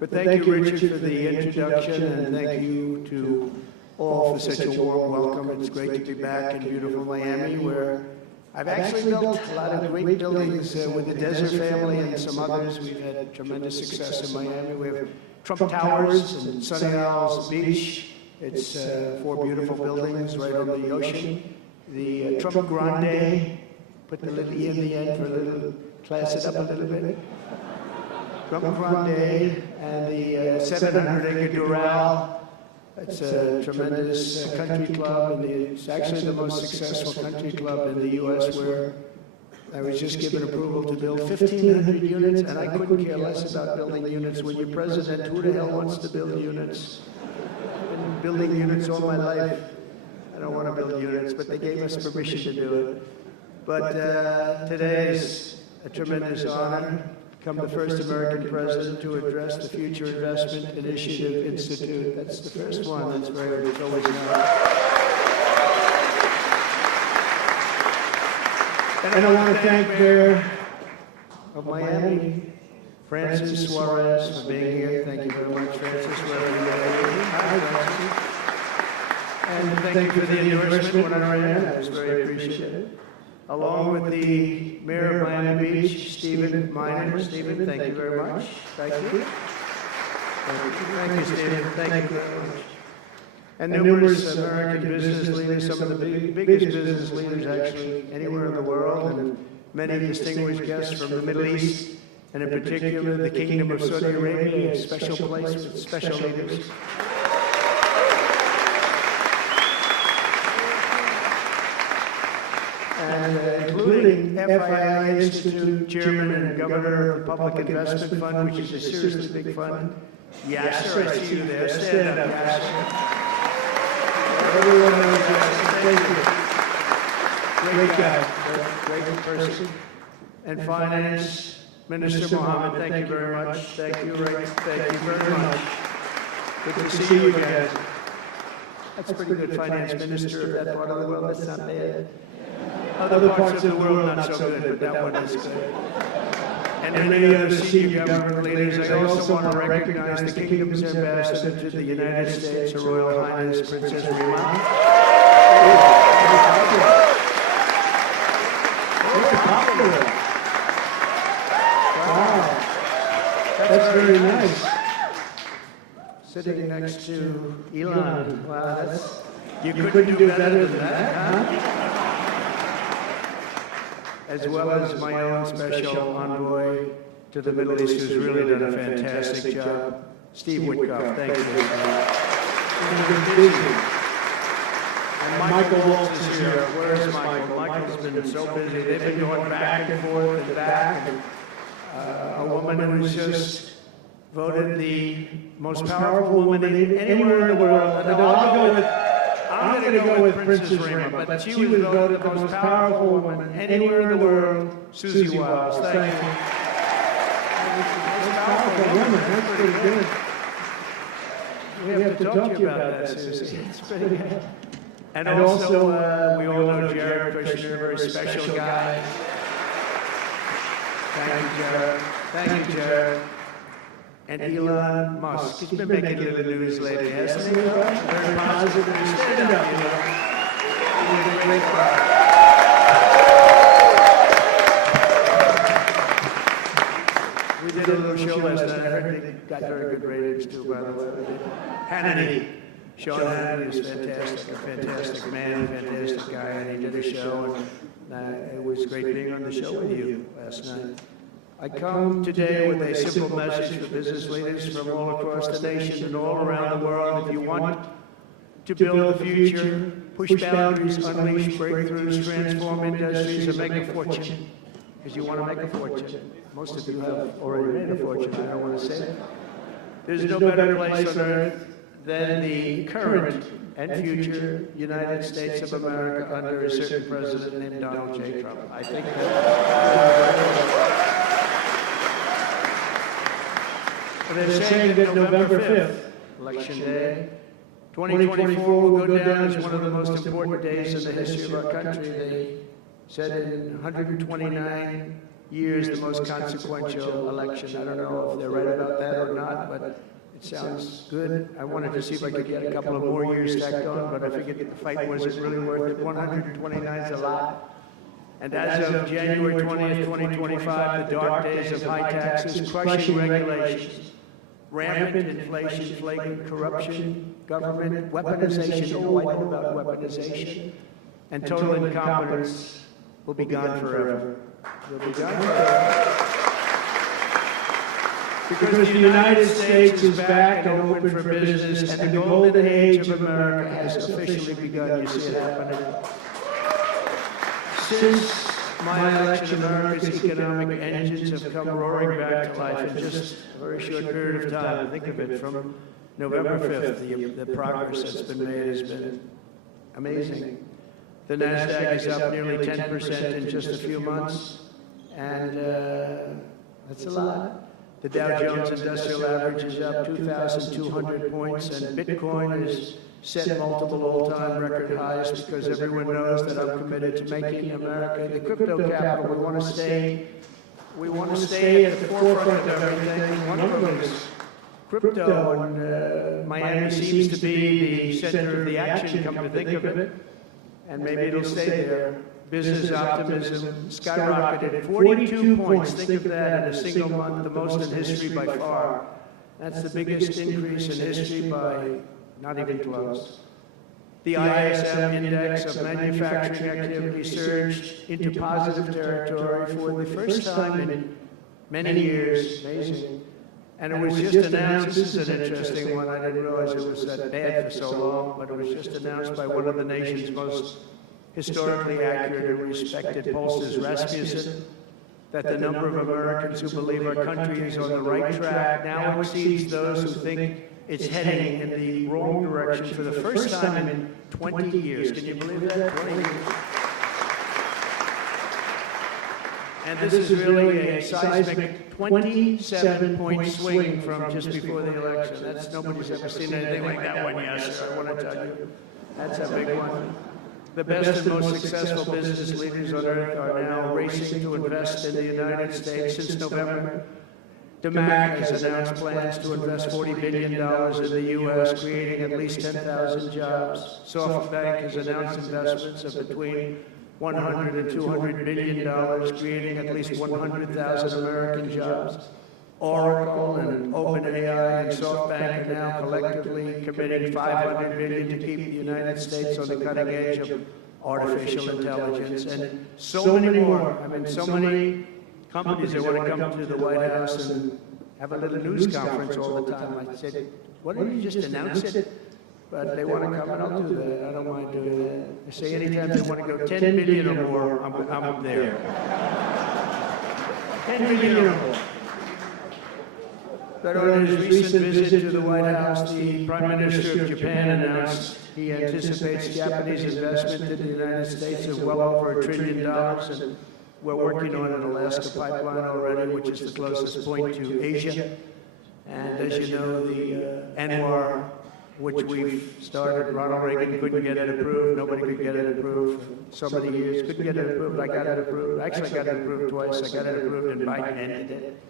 But thank you, Richard, for the introduction, and thank you to all for such a warm welcome. It's great to be back in beautiful Miami, where I've actually built a lot of great buildings with the Desert family and some others. We've had tremendous success in Miami. We have Trump Towers and Sunny Isles Beach. It's 4 beautiful buildings right on the ocean. The Trump Grande, put the little E in the end for a little, class it up a little bit. Trump Grande and the 700-acre Doral. It's a tremendous country club, and it's actually the most successful country club in the U.S., where I was just given approval to build 1,500 units, and I couldn't care less about building units. When you're president, who the hell wants to build units? I've been building units all my life. I don't want to build units, but they gave us permission to do it. But today is a tremendous honor. Become the first American president to address the Future Investment Initiative Institute. That's the first one. That's very, it's always nice. And I want to thank Mayor of Miami, Francis Suarez, for being here. Thank you very much, Francis, wherever you are. Hi, Francis. And thank you for the endorsement when I ran. I was very appreciative. Along with the Mayor of Miami Beach, Stephen Miner. Stephen, thank you very much. Thank you. Thank you, Stephen. Thank you very much. And numerous American business leaders, some of the biggest business leaders actually anywhere in the world, and many distinguished guests from the Middle East, and in particular the Kingdom of Saudi Arabia, a special place with special leaders. And including FII Institute Chairman and Governor of the Public Investment Fund, which is a seriously big fund. Yasser, I see you there. Stand up, Yasser. Everyone knows Yasser. Thank you. Great guy. Great person. And Finance, Minister Mohammed, thank you very much. Thank you, Rick. Thank you very much. Good to see you again. That's a pretty good Finance Minister of that part of the world. That's not bad. Other parts of the world, not so good, but that one is good. And many other senior government leaders. I also want to recognize the Kingdom's ambassador to the United States, Her Royal Highness Princess Rima. Wow, that's very nice. Sitting next to Elon. Wow, that's, you couldn't do better than that, huh? As well as my own special envoy to the Middle East, who's really done a fantastic job, Steve Witkoff. Thank you. He's been busy. And Michael Waltz is here. Where is Michael? Michael's been so busy. They've been going back and forth and back. And, a woman who's just voted the most powerful woman anywhere in the world. I'm going to go with Princess Rima, but she was voted the most powerful woman anywhere in the world, Susie Wiles. Thank you. Most powerful woman, that's pretty good. We have to talk to you about that, Susie. It's pretty good. And also, we all know Jared Kushner, a very special guy. Thank you, Jared. Thank you, Jared. And Elon Musk. He's been making a little news lately, hasn't he? Very positive. Stand up, Elon. He's a great guy. We did a little show last night. I heard he got very good ratings too, by the way. Hannity. Sean Hannity is fantastic, a fantastic man, a fantastic guy, and he did a show, and it was great being on the show with you last night. I come today with a simple message for business leaders from all across the nation and all around the world. If you want to build the future, push boundaries, unleash breakthroughs, transform industries, and make a fortune, because you want to make a fortune. Most of you have already made a fortune, I don't want to say it. There's no better place on earth than the current and future United States of America under a certain president named Donald J. Trump. I think they're saying that November 5th, Election Day, 2024 will go down as one of the most important days in the history of our country. They said in 129 years, the most consequential election. I don't know if they're right about that or not, but it sounds good. I wanted to see if I could get a couple of more years stacked on, but I figured the fight wasn't really worth it. 129 is a lot. And as of January 20th, 2025, the dark days of high taxes, crushing regulations, rampant inflation, flagrant corruption, government weaponization, oh, I know about weaponization, and total incompetence will be gone forever. Will be gone forever. Because the United States is back and open for business, and the golden age of America has officially begun. You see it happening. Since my election, America's economic engines have come roaring back to life in just a very short period of time. Think of it, from November 5th, the progress that's been made has been amazing. The NASDAQ is up nearly 10% in just a few months, and that's a lot. The Dow Jones Industrial Average is up 2,200 points, and Bitcoin has set multiple all-time record highs because everyone knows that I'm committed to making America the crypto capital. We want to stay at the forefront of everything. One of them is crypto, and Miami seems to be the center of the action, come to think of it, and maybe it'll stay there. Business optimism skyrocketed 42 points. Think of that in a single month, the most in history by far. That's the biggest increase in history by not even close. The ISM index of manufacturing activity surged into positive territory for the first time in many years. Amazing. And it was just announced, this is an interesting one, I didn't realize it was that bad for so long, but it was just announced by one of the nation's most historically accurate and respected pollsters, Rasmussen, that the number of Americans who believe our country is on the right track now exceeds those who think it's heading in the wrong direction for the first time in 20 years. Can you believe that? 20 years. And this is really a seismic 27-point swing from just before the election. Nobody's ever seen anything like that one, yes, sir. I want to tell you. That's a big one. The best and most successful business leaders on earth are now racing to invest in the United States. Since November, DMAC has announced plans to invest $40 billion in the U.S., creating at least 10,000 jobs. SoftBank has announced investments of between $100 and $200 billion, creating at least 100,000 American jobs. Oracle and OpenAI and SoftBank are now collectively committing $500 billion to keep the United States on the cutting edge of artificial intelligence, and so many more. I mean, so many companies that want to come to the White House and have a little news conference all the time. I said, why don't you just announce it? But they want to come, and I'll do that. I don't mind doing that. I say anytime they want to go 10 billion or more, I'm there. 10 billion or more. But on his recent visit to the White House, the Prime Minister of Japan announced he anticipates Japanese investment in the United States of well over $1 trillion, and we're working on an Alaska pipeline already, which is the closest point to Asia. And as you know, the ANWR, which we've started, Ronald Reagan couldn't get it approved, nobody could get it approved for so many years, couldn't get it approved, I got it approved, actually I got it approved twice, I got it approved and Biden ended it.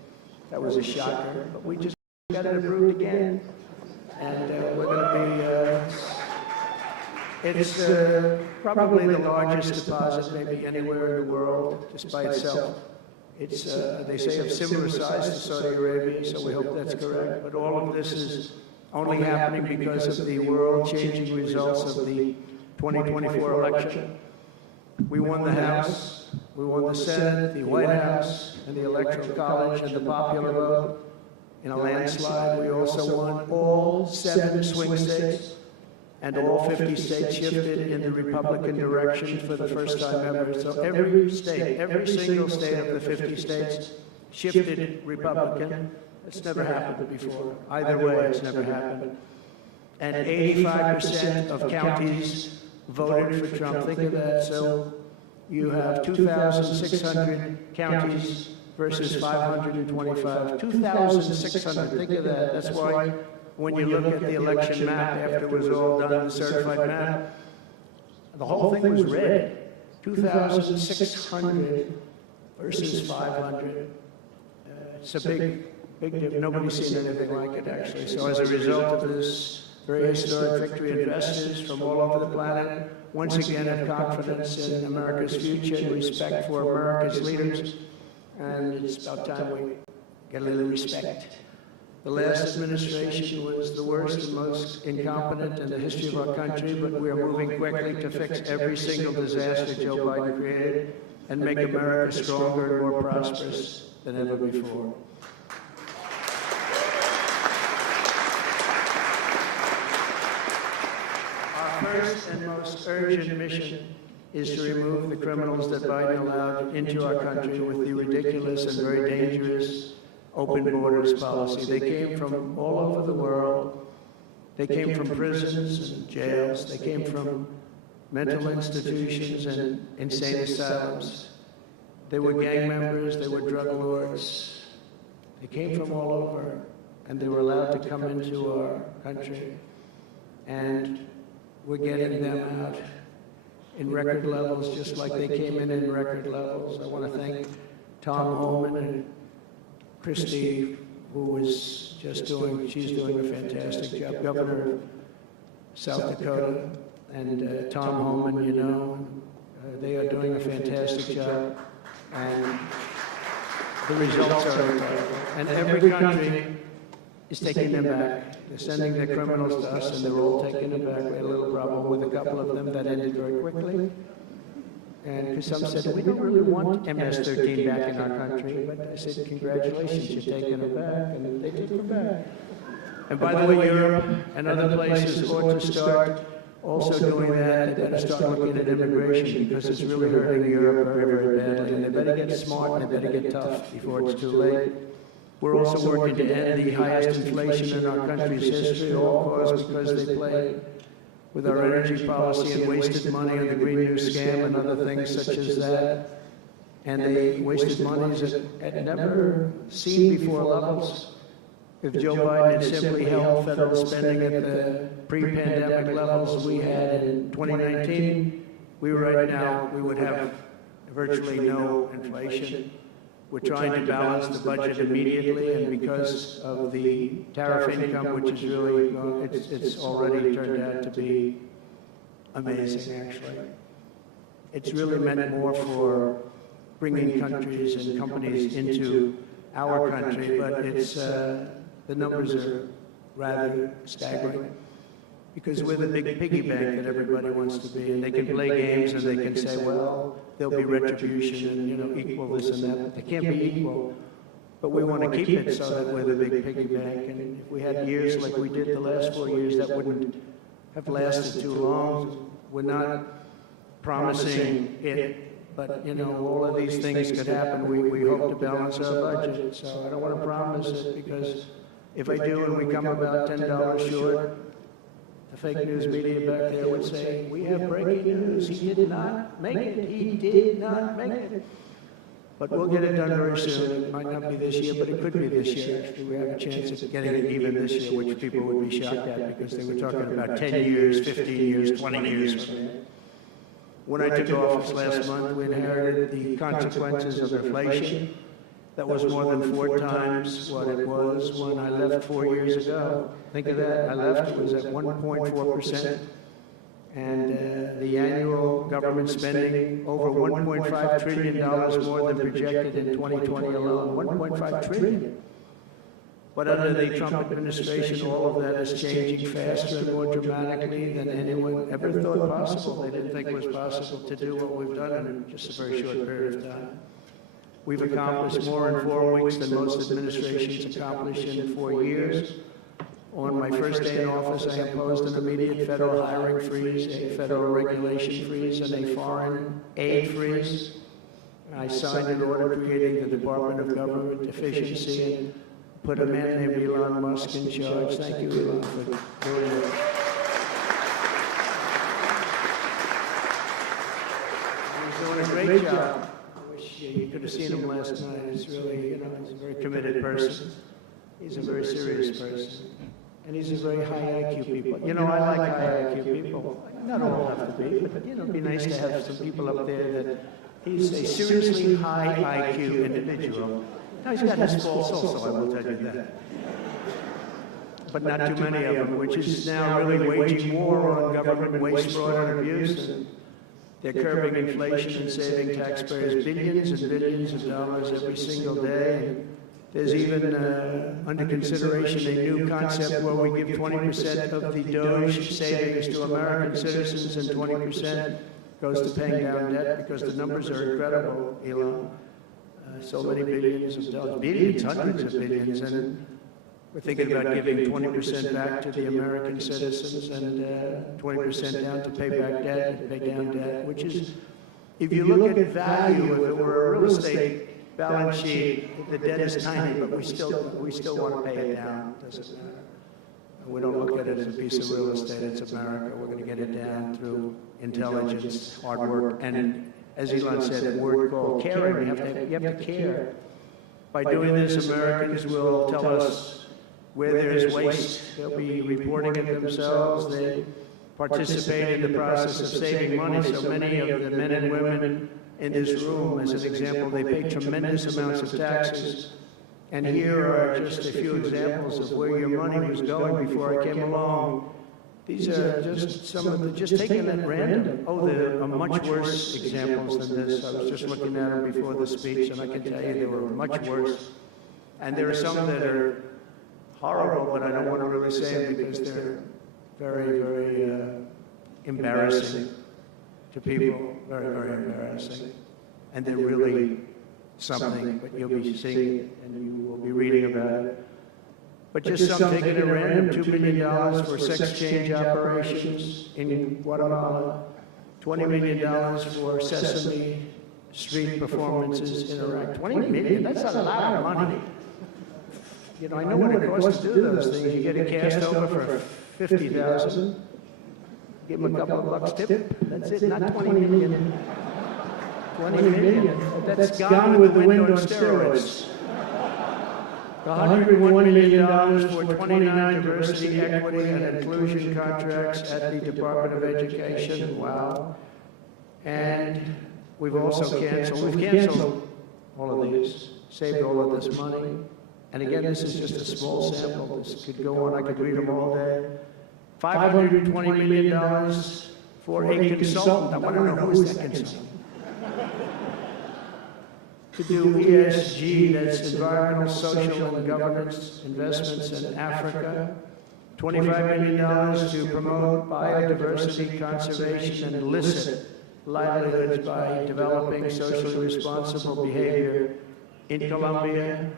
That was a shocker, but we just got it approved again, and we're going to be, it's probably the largest deposit maybe anywhere in the world, just by itself. It's, they say, of similar size to Saudi Arabia, so we hope that's correct, but all of this is only happening because of the world-changing results of the 2024 election. We won the House, we won the Senate, the White House, and the Electoral College, and the popular vote. In a landslide, we also won all 7 swing states, and all 50 states shifted in the Republican direction for the first time ever. So every state, every single state of the 50 states shifted Republican. It's never happened before. Either way, it's never happened. And 85% of counties voted for Trump. Think of that. So you have 2,600 counties versus 525. 2,600. Think of that. That's why when you look at the election map after it was all done, the certified map, the whole thing was red. 2,600 versus 500. It's a big difference. Nobody's seen anything like it, actually. So as a result of this very historic victory, investors from all over the planet once again have confidence in America's future and respect for America's leaders. And it's about time we get a little respect. The last administration was the worst and most incompetent in the history of our country, but we are moving quickly to fix every single disaster Joe Biden created and make America stronger and more prosperous than ever before. Our first and most urgent mission is to remove the criminals that Biden allowed into our country with the ridiculous and very dangerous open borders policy. They came from all over the world. They came from prisons and jails. They came from mental institutions and insane asylums. They were gang members. They were drug lords. They came from all over, and they were allowed to come into our country. And we're getting them out in record levels, just like they came in record levels. I want to thank Tom Homan and Christie, who was just she's doing a fantastic job, Governor of South Dakota, and Tom Homan, you know, they are doing a fantastic job, and the results are incredible. And every country is taking them back. They're sending their criminals to us, and they're all taking them back. We had a little problem with a couple of them that ended very quickly. And because some said, we don't really want MS-13 back in our country. But I said, congratulations, you're taking them back. And they took them back. And by the way, Europe and other places ought to start also doing that. They better start looking at immigration because it's really hurting Europe very, very badly. And they better get smart and they better get tough before it's too late. We're also working to end the highest inflation in our country's history, all caused because they played with our energy policy and wasted money on the Green New scam and other things such as that. And they wasted monies at never seen before levels. If Joe Biden had simply held federal spending at the pre-pandemic levels we had in 2019, we would have virtually no inflation. We're trying to balance the budget immediately, and because of the tariff income, which is really, it's already turned out to be amazing, actually. It's really meant more for bringing countries and companies into our country, but it's, the numbers are rather staggering. Because we're the big piggy bank that everybody wants to be, and they can play games and they can say, well, there'll be retribution and, you know, equal this and that, but they can't be equal. But we want to keep it so that we're the big piggy bank, and if we had years like we did the last 4 years, that wouldn't have lasted too long. We're not promising it, but, you know, all of these things could happen. We hope to balance our budget, so I don't want to promise it, because if I do and we come about $10 short, the fake news media back there would say, we have breaking news. He did not make it. He did not make it. But we'll get it done very soon. It might not be this year, but it could be this year. Actually, we have a chance of getting it even this year, which people would be shocked at because they were talking about 10 years, 15 years, 20 years. When I took office last month, we inherited the consequences of inflation. That was more than 4 times what it was when I left 4 years ago. Think of that. I left, it was at 1.4%. And the annual government spending over $1.5 trillion more than projected in 2020 alone. $1.5 trillion. But under the Trump administration, all of that is changing faster and more dramatically than anyone ever thought possible. They didn't think it was possible to do what we've done in just a very short period of time. We've accomplished more in 4 weeks than most administrations accomplish in 4 years. On my first day in office, I imposed an immediate federal hiring freeze, a federal regulation freeze, and a foreign aid freeze. I signed an order creating the Department of Government Efficiency and put a man named Elon Musk in charge. Thank you, Elon, for doing it. He's doing a great job. I wish you could have seen him last night. He's really, he's a very committed person. He's a very serious person. And he's a very high IQ people. I like high IQ people. Not all have to be, but, it'd be nice to have some people up there that he's a seriously high IQ individual. Now, he's got his faults also, I will tell you that. But not too many of them, which is now really waging war on government waste, fraud, and abuse. And they're curbing inflation and saving taxpayers billions and billions of dollars every single day. And there's even under consideration a new concept where we give 20% of the DOGE savings to American citizens and 20% goes to paying down debt, because the numbers are incredible, Elon. So many billions of dollars, billions, hundreds of billions, and we're thinking about giving 20% back to the American citizens and 20% down to pay back debt and pay down debt, which is, if you look at value, if it were a real estate balance sheet, the debt is tiny, but we still want to pay it down. It doesn't matter. We don't look at it as a piece of real estate. It's America. We're going to get it down through intelligence, hard work, and as Elon said, a word called caring. You have to care. By doing this, Americans will tell us where there is waste. They'll be reporting it themselves. They participate in the process of saving money. So many of the men and women in this room, as an example, they pay tremendous amounts of taxes. And here are just a few examples of where your money was going before I came along. These are just some of the, just taken at random. Oh, there are much worse examples than this. I was just looking at them before the speech, and I can tell you they were much worse. And there are some that are horrible, but I don't want to really say them because they're very, very embarrassing to people. Very, very embarrassing. And they're really something, but you'll be seeing it and you will be reading about it. But just some taken at random, $2 million for sex change operations in Guatemala, $20 million for Sesame Street performances in Iraq. $20 million, that's a lot of money. I know what it costs to do those things. You get a cast over for $50,000, give them a couple of bucks tip, that's it, not $20 million. $20 million, that's Gone with the Wind on steroids. $101 million for 29 diversity, equity, and inclusion contracts at the Department of Education. Wow. And we've also canceled all of these, saved all of this money. And again, this is just a small sample. This could go on, I could read them all day. $520 million for a consultant. I want to know who is that consultant? To do ESG, that's environmental, social, and governance investments in Africa. $25 million to promote biodiversity conservation and illicit livelihoods by developing socially responsible behavior in Colombia.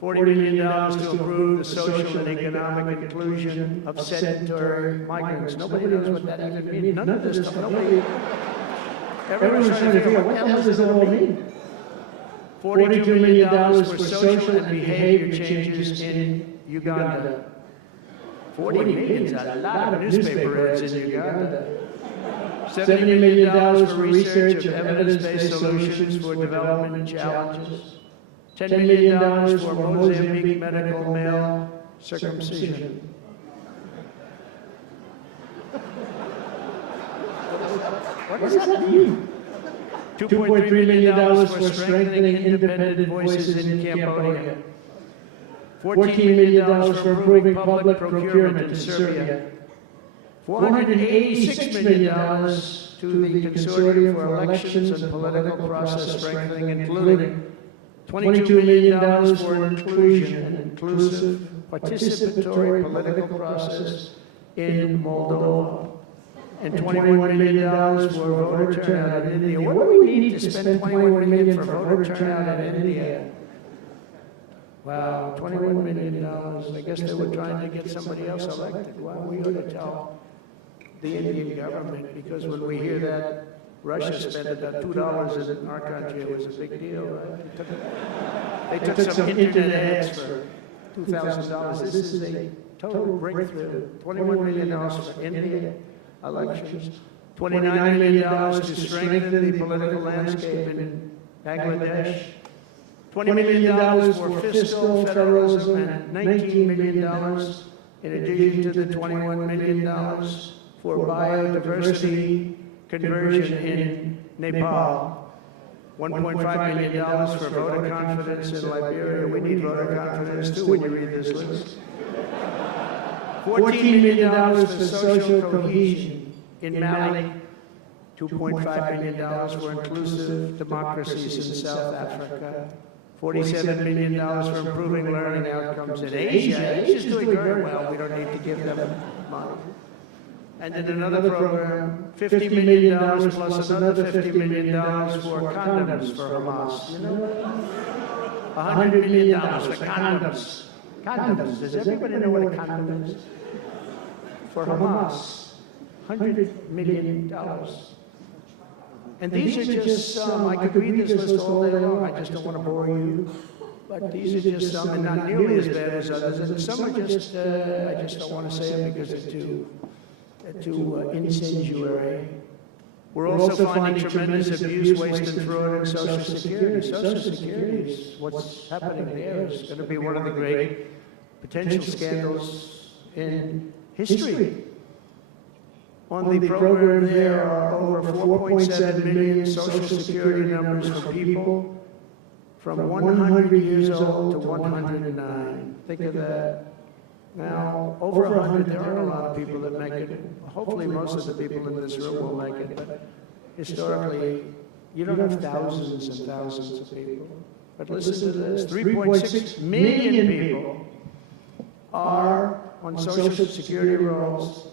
$40 million to improve the social and economic inclusion of sedentary migrants. Nobody knows what that even means. None of this stuff. Everyone's trying to figure out what the hell does it all mean? $42 million for social and behavior changes in Uganda. 40 million is a lot of newspaper ads in Uganda. $70 million for research of evidence-based solutions for development challenges. $10 million for Mozambique medical male circumcision. What does that mean? $2.3 million for strengthening independent voices in Cambodia. $14 million for improving public procurement in Serbia. $486 million to the Consortium for Elections and Political Process Strengthening, including $22 million for inclusion and inclusive, participatory political process in Moldova. And $21 million for voter turnout in India. What do we need to spend $21 million for voter turnout in India? Wow, $21 million. I guess they were trying to get somebody else elected. Wow, we ought to tell the Indian government, because when we hear that Russia spent about $2 in our country, it was a big deal, right? They took some internet ads for $2,000. This is a total breakthrough. $21 million for India elections. $29 million to strengthen the political landscape in Bangladesh. $20 million for fiscal federalism and $19 million in addition to the $21 million for biodiversity conversion in Nepal. $1.5 million for voter confidence in Liberia. We need voter confidence too when you read this list. $14 million for social cohesion in Mali. $2.5 million for inclusive democracies in South Africa. $47 million for improving learning outcomes in Asia. Asia's doing very well. We don't need to give them money. And then another program, $50 million plus another $50 million for condoms for Hamas. You know, $100 million for condoms. Condoms. Does everybody know what a condom is? For Hamas. $100 million. And these are just some. I could read this list all day long. I just don't want to bore you. But these are just some, and not nearly as bad as others. And some are just, I just don't want to say them because they're too incendiary. We're also finding tremendous abuse, waste, and fraud in Social Security. Social Security is what's happening there is going to be one of the great potential scandals in history. On the program, there are over 4.7 million Social Security numbers for people from 100 years old to 109. Think of that. Now, over 100, there aren't a lot of people that make it. Hopefully, most of the people in this room will make it. But historically, you don't have thousands and thousands of people. But listen to this. 3.6 million people are on Social Security rolls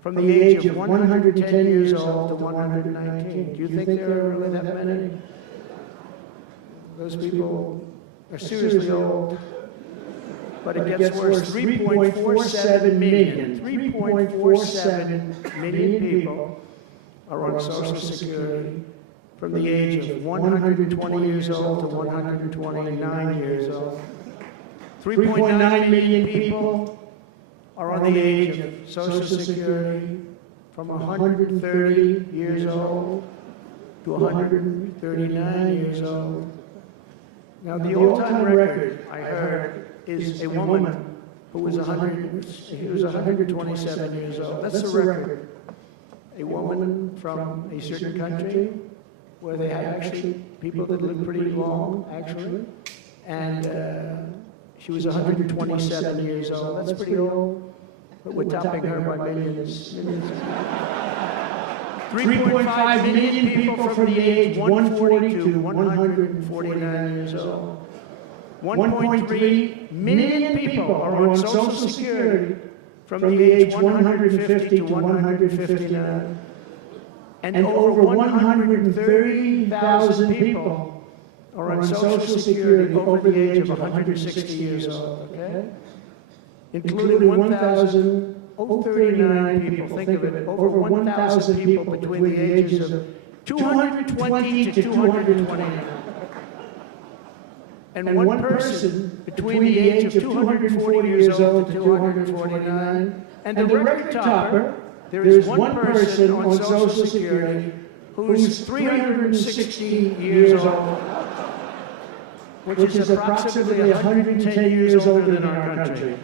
from the age of 110 years old to 119. Do you think there are really that many? Those people are seriously old. But it gets worse. 3.47 million. 3.47 million people are on Social Security from the age of 120 years old to 129 years old. 3.9 million people are on the age of Social Security from 130 years old to 139 years old. Now, the all-time record, I heard, is a woman who was 127 years old. That's the record. A woman from a certain country where they have actually people that live pretty long, actually. And she was 127 years old. That's pretty old. But we're topping her by millions. 3.5 million people from the age 140 to 149 years old. 1.3 million people are on Social Security from the age 150 to 159. And over 130,000 people are on Social Security over the age of 160 years old, okay? Including 1,039 people, think of it, over 1,000 people between the ages of 220 to 229. And one person between the age of 240 years old to 249. And the record topper, there is one person on Social Security who's 360 years old, which is approximately 110 years older than our country.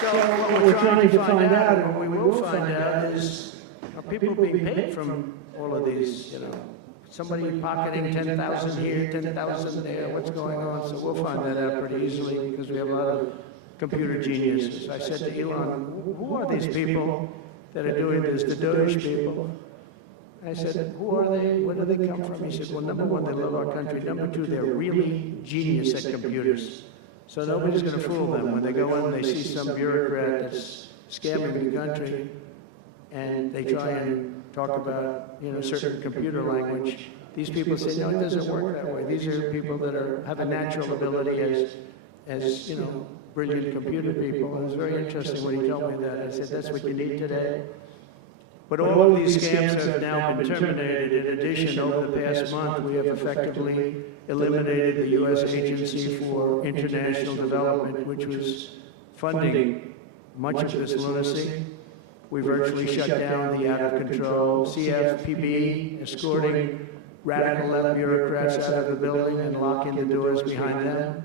So what we're trying to find out, and what we will find out, is are people being paid from all of these, you know, somebody pocketing 10,000 here, 10,000 there, what's going on? So we'll find that out pretty easily because we have a lot of computer geniuses. I said to Elon, who are these people that are doing this, the Doge people? I said, who are they? Where do they come from? He said, well, number one, they love our country. Number two, they're really genius at computers. So nobody's going to fool them. When they go in, they see some bureaucrat that's scamming the country, and they try and talk about, certain computer language. These people say, no, it doesn't work that way. These are people that have a natural ability as brilliant computer people. It was very interesting when he told me that. I said, that's what you need today. But all of these scams have now been terminated. In addition, over the past month, we have effectively eliminated the U.S. Agency for International Development, which was funding much of this lunacy. We virtually shut down the out-of-control CFPB, escorting radical left bureaucrats out of the building and locking the doors behind them.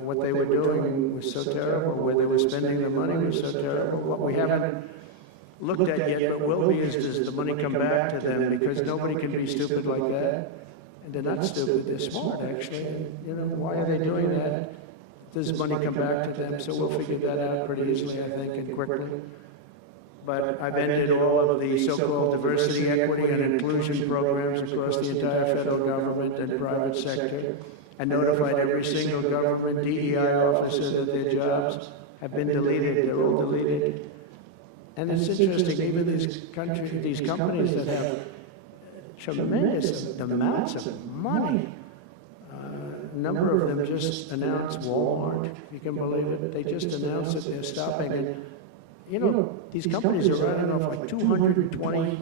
What they were doing was so terrible. Where they were spending the money was so terrible. What we haven't looked at yet, but will be, is does the money come back to them? Because nobody can be stupid like that. And they're not stupid, they're smart, actually. And, why are they doing that? Does money come back to them? So we'll figure that out pretty easily, I think, and quickly. But I've ended all of the so-called diversity, equity, and inclusion programs across the entire federal government and private sector, and notified every single government DEI officer that their jobs have been deleted. They're all deleted. And it's interesting, even these companies that have tremendous amounts of money, a number of them just announced, Walmart, if you can believe it, they just announced that they're stopping. And, these companies are running off like $220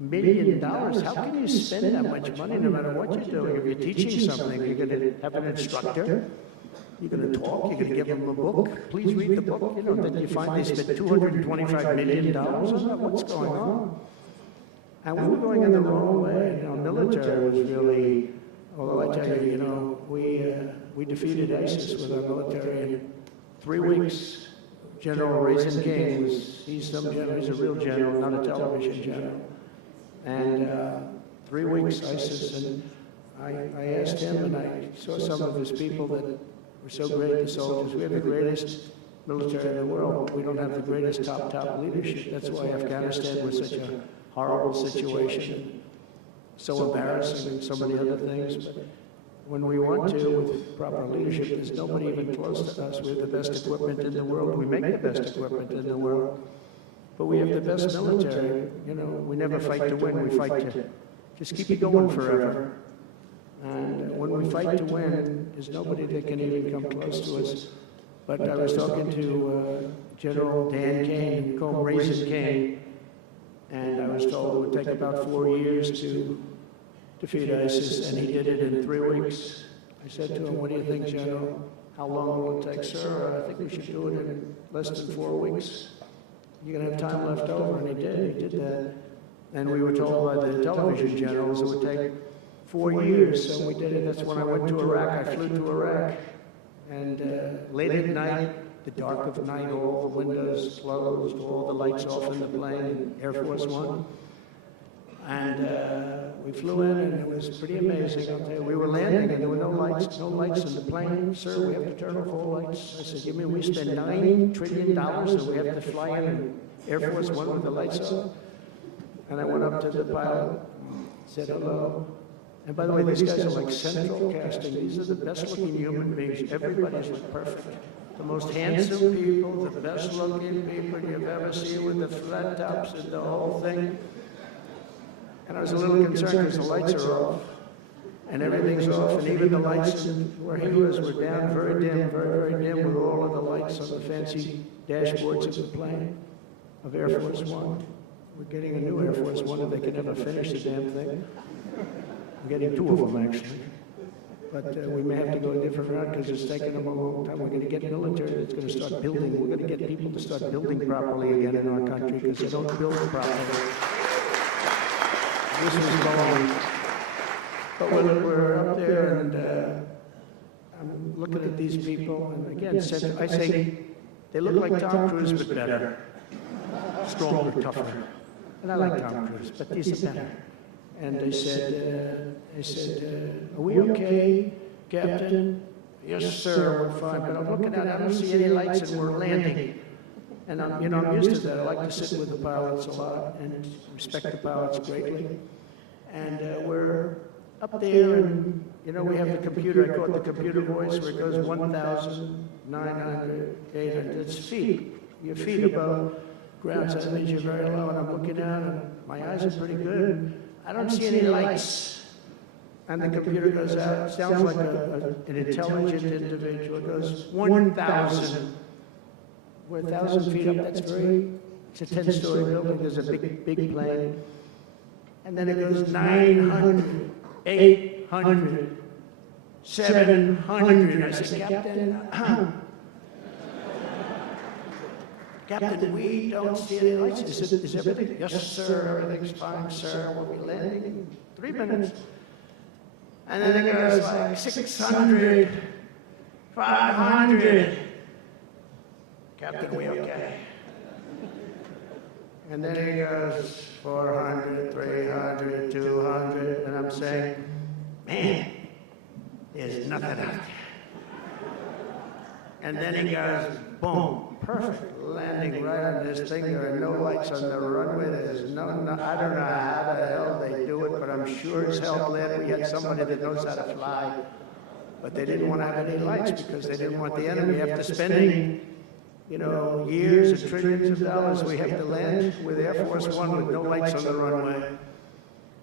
million. How can you spend that much money no matter what you're doing? If you're teaching something, you're going to have an instructor. You're going to talk, you're going to give them a book. Please read the book. Then you find they spent $225 million on that. What's going on? And we were going in the wrong way. Military was really, although I tell you, we defeated ISIS with our military in 3 weeks. General Raisin King he's a real general, not a television general. And 3 weeks ISIS, and I asked him, and I saw some of his people that were so great, the soldiers. We have the greatest military in the world, but we don't have the greatest top leadership. That's why Afghanistan was such a horrible situation, so embarrassing, and so many other things. But when we want to, with proper leadership, there's nobody even close to us. We have the best equipment in the world. We make the best equipment in the world. But we have the best military. We never fight to win. We fight to just keep it going forever. And when we fight to win, there's nobody that can even come close to us. But I was talking to General Dan Kane, we call him Raisin Kane, and I was told it would take about 4 years to defeat ISIS, and he did it in 3 weeks. I said to him, what do you think, General? How long will it take? Sir, I think we should do it in less than 4 weeks. You're going to have time left over, and he did that. And we were told by the television generals it would take 4 years, so we did it. That's when I went to Iraq. I flew to Iraq, and late at night, the dark of night, all the windows closed, all the lights off in the plane, Air Force One. And we flew in, and it was pretty amazing. I'll tell you, we were landing, and there were no lights in the plane. Sir, we have to turn off all lights. I said, we spend $9 trillion, and we have to fly in Air Force One with the lights off. And I went up to the pilot, said hello. And by the way, these guys are like central casting. These are the best-looking human beings. Everybody's like perfect. The most handsome people, the best-looking people you've ever seen with the flat tops and the whole thing. And I was a little concerned because the lights are off, and everything's off, and even the lights where he was were down, very dim, very dim, with all of the lights on the fancy dashboards of the plane of Air Force One. We're getting a new Air Force One, and they can never finish the damn thing. We're getting 2 of them, actually. But we may have to go a different route because it's taken them a long time. We're going to get military that's going to start building. We're going to get people to start building properly again in our country because they don't build properly. This was going. But we're up there, and I'm looking at these people, and again, I say they look like Tom Cruise, but better. Stronger, tougher. And I like Tom Cruise, but these are better. And they said, are we okay, Captain? Yes, sir, we're fine. But I'm looking out, I don't see any lights, and we're landing. And I'm used to that. I like to sit with the pilots a lot and respect the pilots greatly. And we're up there, and we have the computer. I call it the computer voice, where it goes 1,900, 800. It's feet. Your feet above ground, so that means you're very low. And I'm looking down, and my eyes are pretty good. I don't see any lights. And the computer goes out. It sounds like an intelligent individual. It goes 1,000. We're 1,000 feet up. It's a 10-story building. There's a big plane. And then it goes 900, 800, 700. I said, Captain, we don't see any lights. Is everything? Yes, sir. Everything's fine, sir. We'll be landing in 3 minutes. And then it goes like 600, 500. Captain, we okay? And then it goes 400, 300, 200, and I'm saying, man, there's nothing out there. And then he goes, boom, perfect landing right on this thing. There are no lights on the runway. There's no, I don't know how the hell they do it, but I'm sure as hell glad we had somebody that knows how to fly. But they didn't want to have any lights because they didn't want the enemy after spending years and trillions of dollars. We have to land with Air Force One with no lights on the runway.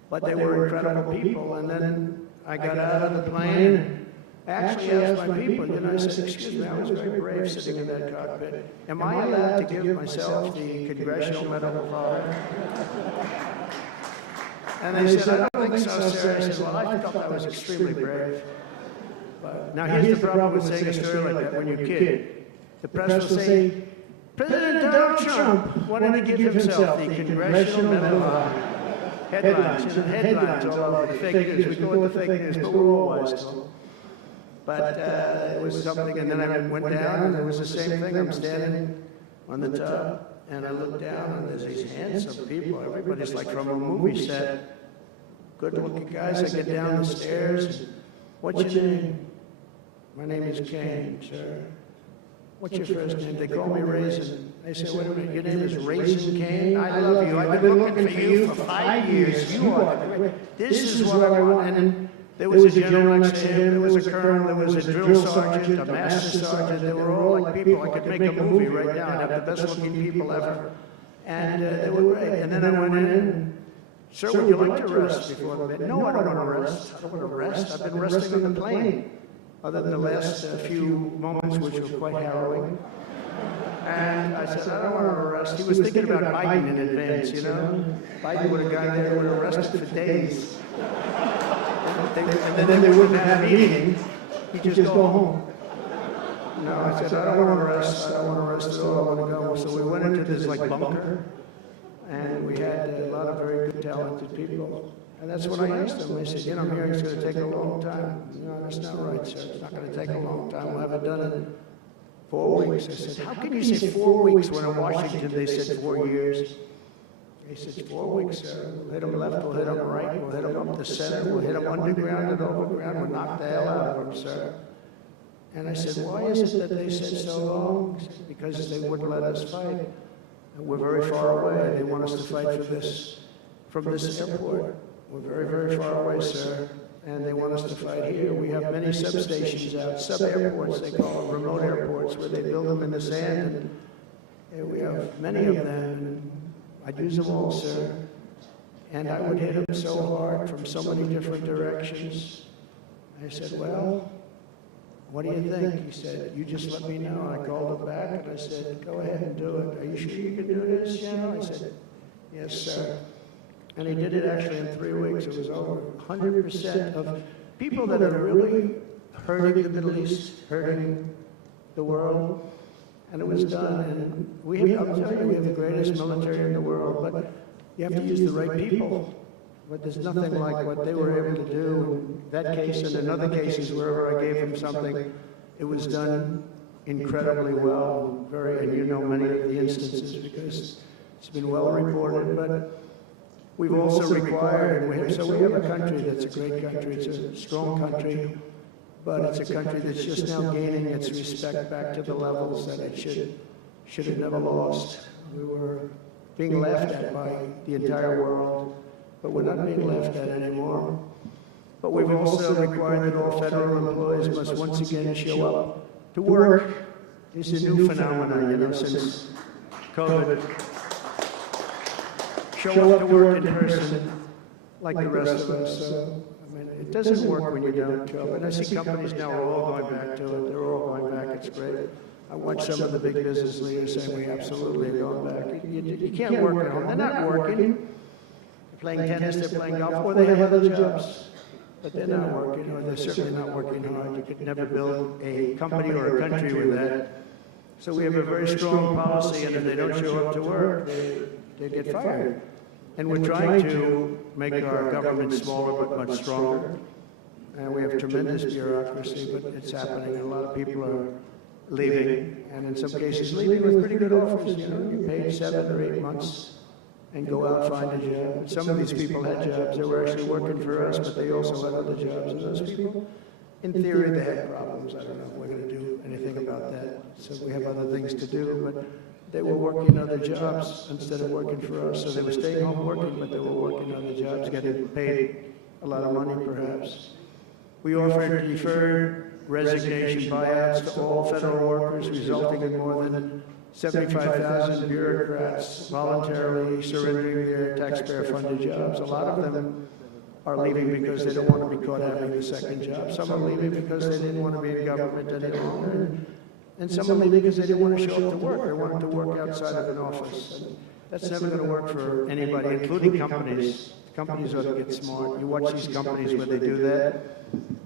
But they were incredible people. And then I got out of the plane and actually asked my people, I said, excuse me, I was very brave sitting in that cockpit. Am I allowed to give myself the Congressional Medal of Honor? And they said, I don't think so, sir. I said, well, I thought I was extremely brave. But now here's the problem with saying a story like that when you're a kid. The press will say, President Donald Trump wanted to give himself the Congressional Medal of Honor. Headlines all over the fake news. We go with the fake news, but we're all wise to them. But it was something, and then I went down, and it was the same thing. I'm standing on the top, and I look down, and there's these handsome people. Everybody's like from a movie set. Good-looking guys. I get down the stairs. What's your name? My name is Kane, sir. What's your first name? They call me Raisin. They say, wait a minute, your name is Raisin Kane? I love you. I've been looking for you for 5 years. You are the great. This is what I want. And there was a general next to him, there was a colonel, there was a drill sergeant, a master sergeant. They were all like people. I could make a movie right now. I'd have the best looking people ever. And they were great. And then I went in and, sir, would you like to rest before the bed? No, I don't want to rest. I don't want to rest. I've been resting on the plane. Other than the last few moments, which were quite harrowing. And I said, I don't want to arrest. He was thinking about Biden in advance, Biden would have gone there and would have arrested for days. And then they wouldn't have a meeting. He'd just go home. No, I said, I don't want to arrest. I don't want to arrest at all. I want to go. So we went into this bunker, and we had a lot of very good, talented people. And that's what I asked them. They said, I'm hearing it's going to take a long time. No, that's not right, sir. It's not going to take a long time. We'll have it done in 4 weeks. I said, how can you say 4 weeks when in Washington they said 4 years? They said, 4 weeks, sir. We'll hit them left, we'll hit them right, we'll hit them up the center, we'll hit them underground and overground, we'll knock the hell out of them, sir. And I said, why is it that they said so long? He said, because they wouldn't let us fight. And we're very far away. They want us to fight from this airport. We're very, very far away, sir, and they want us to fight here. We have many substations out, sub-airports, they call them, remote airports, where they build them in the sand, and we have many of them, and I'd use them all, sir. And I would hit them so hard from so many different directions. I said, well, what do you think? He said, you just let me know. And I called him back, and I said, go ahead and do it. Are you sure you can do this, General? I said, yes, sir. And he did it actually in 3 weeks. It was over 100% of people that are really hurting the Middle East, hurting the world. And it was done. And I'm telling you, we have the greatest military in the world. But you have to use the right people. But there's nothing like what they were able to do in that case and in other cases wherever I gave them something. It was done incredibly well. And you know many of the instances because it's been well reported. But we've also required, we have a country that's a great country, it's a strong country, but it's a country that's just now gaining its respect back to the levels that it should have never lost. We were being laughed at by the entire world, but we're not being laughed at anymore. But we've also required that all federal employees must once again show up to work. It's a new phenomenon, since COVID. Show up to work in person like the rest of us. It doesn't work when you don't show up. And I see companies now are all going back to it. They're all going back. It's great. I watch some of the big business leaders saying we absolutely are going back. You can't work at home. They're not working. They're playing tennis, they're playing golf, or they have other jobs. But they're not working, or they're certainly not working hard. You could never build a company or a country with that. So we have a very strong policy, and if they don't show up to work, they get fired. And we're trying to make our government smaller but much stronger. And we have tremendous bureaucracy, but it's happening. A lot of people are leaving, and in some cases leaving with pretty good offers. You paid 7 or 8 months and go out and find a job. Some of these people had jobs. They were actually working for us, but they also had other jobs. And those people, in theory, they had problems. I don't know if we're going to do anything about that. So we have other things to do, but they were working other jobs instead of working for us. So they were staying home working, but they were working other jobs, getting paid a lot of money, perhaps. We offered deferred resignation buyouts to all federal workers, resulting in more than 75,000 bureaucrats voluntarily surrendering their taxpayer-funded jobs. A lot of them are leaving because they don't want to be caught having the second job. Some are leaving because they didn't want to be in government any longer. And some are leaving because they didn't want to show up to work. They wanted to work outside of an office. And that's never going to work for anybody, including companies. Companies ought to get smart. You watch these companies where they do that,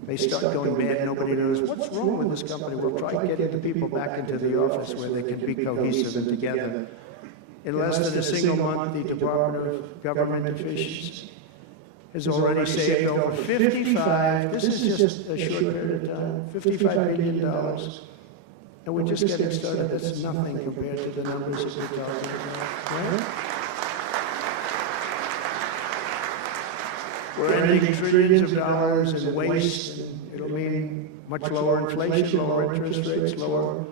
they start going bad. Nobody knows what's wrong with this company. We'll try getting the people back into the office where they can be cohesive and together. In less than a single month, the Department of Government Efficiency has already saved over 55, this is just a short period of time, $55 billion. And we're just getting started. That's nothing compared to the numbers that we're talking about. Right? We're ending trillions of dollars in waste. It'll mean much lower inflation, lower interest rates, lower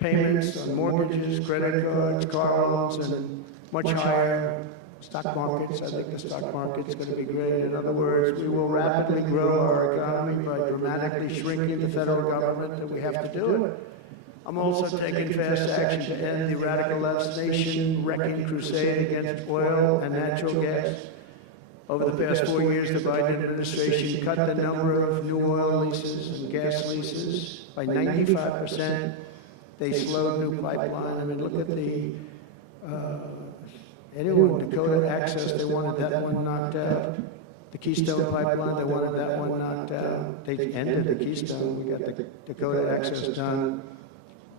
payments on mortgages, credit cards, car loans, and much higher stock markets. I think the stock market's going to be great. In other words, we will rapidly grow our economy by dramatically shrinking the federal government, and we have to do it. I'm also taking fast action to end the radical left's nation-wrecking crusade against oil and natural gas. Over the past 4 years, the Biden administration cut the number of new oil leases and gas leases by 95%. They slowed new pipeline. I mean, look at the Dakota Access, they wanted that one knocked out. The Keystone Pipeline, they wanted that one knocked out. They ended the Keystone. We got the Dakota Access done,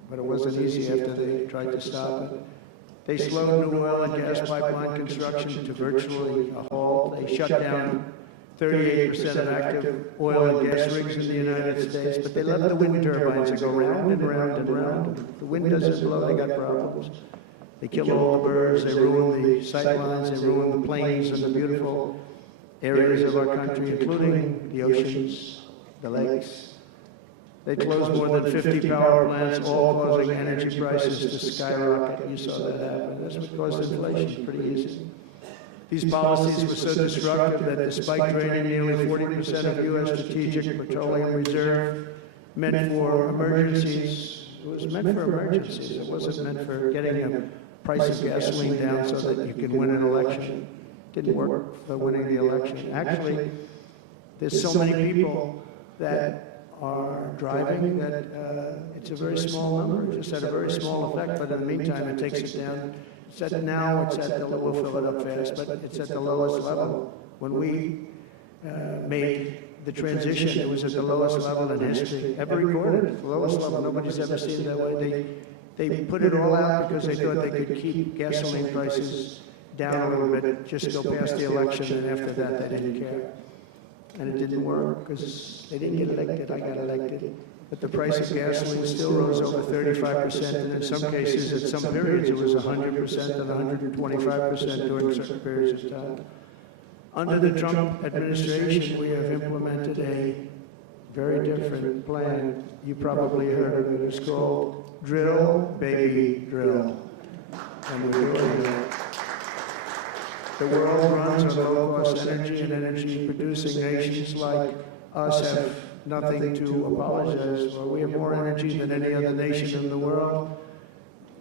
but it wasn't easy after they tried to stop it. They slowed new oil and gas pipeline construction to virtually a halt. They shut down 38% of active oil and gas rigs in the United States, but they let the wind turbines go round and round and round. The wind doesn't blow, they got problems. They kill all the birds, they ruin the sightlines, they ruin the plains and the beautiful areas of our country, including the oceans, the lakes. They closed more than 50 power plants, all causing energy prices to skyrocket. You saw that happen. That's what caused inflation, pretty easy. These policies were so destructive that despite draining nearly 40% of U.S. strategic petroleum reserve, meant for emergencies, it was meant for emergencies. It wasn't meant for getting a price of gasoline down so that you can win an election. It didn't work for winning the election. Actually, there's so many people that are driving that it's a very small number. It just had a very small effect, but in the meantime, it takes it down. Now it's at the, we'll fill it up fast, but it's at the lowest level. When we made the transition, it was at the lowest level in history, ever recorded, the lowest level. Nobody's ever seen it that way. They put it all out because they thought they could keep gasoline prices down a little bit, just go past the election, and after that, they didn't care. And it didn't work because they didn't get elected, I got elected. But the price of gasoline still rose over 35%, and in some cases, at some periods, it was 100% and 125% during certain periods of time. Under the Trump administration, we have implemented a very different plant. You probably heard of it. It's called Drill, Baby, Drill. And we're doing it. The world runs on low-cost energy, and energy-producing nations like us have nothing to apologize for. We have more energy than any other nation in the world,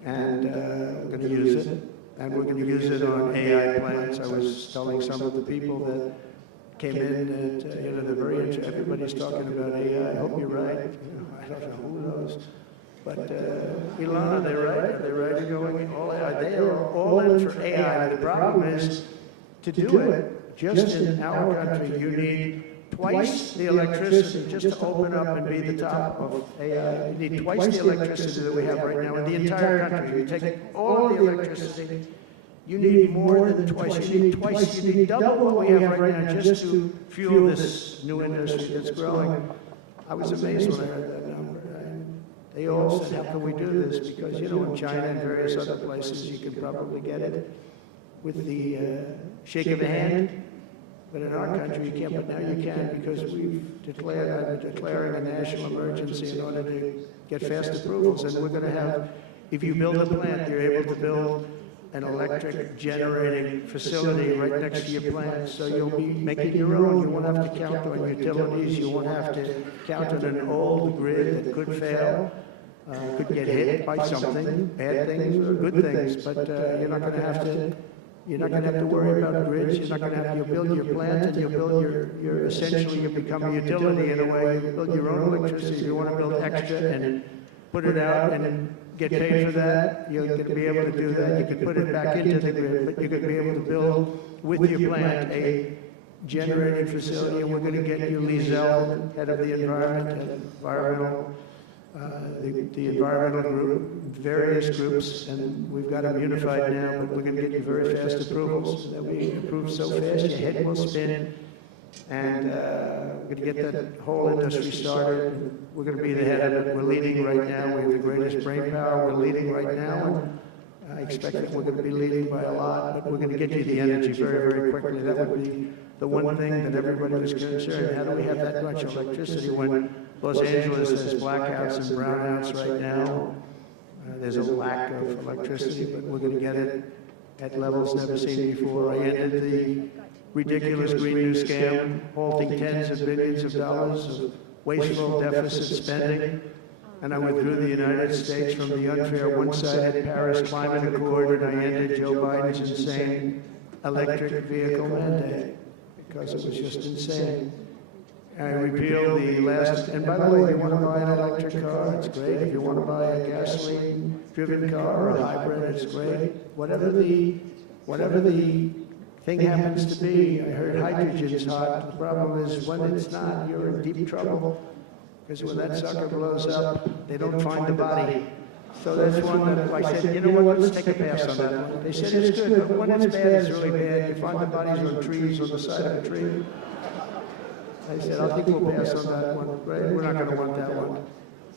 and we're going to use it. And we're going to use it on AI plants. I was telling some of the people that came in that, they're very interested. Everybody's talking about AI. I hope you're right. I don't know, who knows. But Ilana, they're right. They're right in going all AI. They are all in for AI. The problem is, to do it, just in our country, you need twice the electricity just to open up and be the top of AI. You need twice the electricity that we have right now in the entire country. You take all the electricity, you need more than twice. You need twice, you need double what we have right now just to fuel this new industry that's growing. I was amazed when I heard that number. They all said, how can we do this? Because, in China and various other places, you can probably get it with the shake of a hand. But in our country, you can't. But now you can, because we've declaring a national emergency in order to get fast approvals. And we're going to have, if you build a plant, you're able to build an electric generating facility right next to your plant. So you'll be making your own. You won't have to count on utilities. You won't have to count on an old grid that could fail, could get hit by something, bad things or good things. But you're not going to have to. You're not going to have to worry about grids. You're not going to have to. You'll build your plant, and you'll build your essentially you become a utility in a way. You build your own electricity. If you want to build extra and put it out and get paid for that, you're going to be able to do that. You can put it back into the grid, but you're going to be able to build with your plant a generating facility, and we're going to get you Lee Zell, head of the environmental group, various groups, and we've got them unified now, but we're going to get you very fast approvals. They'll be approved so fast, your head will spin, and we're going to get that whole industry started. We're going to be the head of it. We're leading right now. We have the greatest brain power. We're leading right now, and I expect that we're going to be leading by a lot, but we're going to get you the energy very, very quickly. That would be the one thing that everybody was concerned. How do we have that much electricity when Los Angeles has blackouts and brownouts right now? There's a lack of electricity, but we're going to get it at levels never seen before. I ended the ridiculous Green New scam, halting tens of billions of dollars of wasteful deficit spending, and I withdrew the United States from the unfair one-sided Paris Climate Accord, and I ended Joe Biden's insane electric vehicle mandate, because it was just insane. I repealed the last, and by the way, if you want to buy an electric car, it's great. If you want to buy a gasoline-driven car or a hybrid, it's great. Whatever the thing happens to be, I heard hydrogen's hot. The problem is when it's not, you're in deep trouble, because when that sucker blows up, they don't find the body. So that's one that I said, you know what, let's take a pass on that one. They said it's good, but when it's bad, it's really bad. You find the bodies on trees, on the side of a tree. I said, I think we'll pass on that one. Right? We're not going to want that one.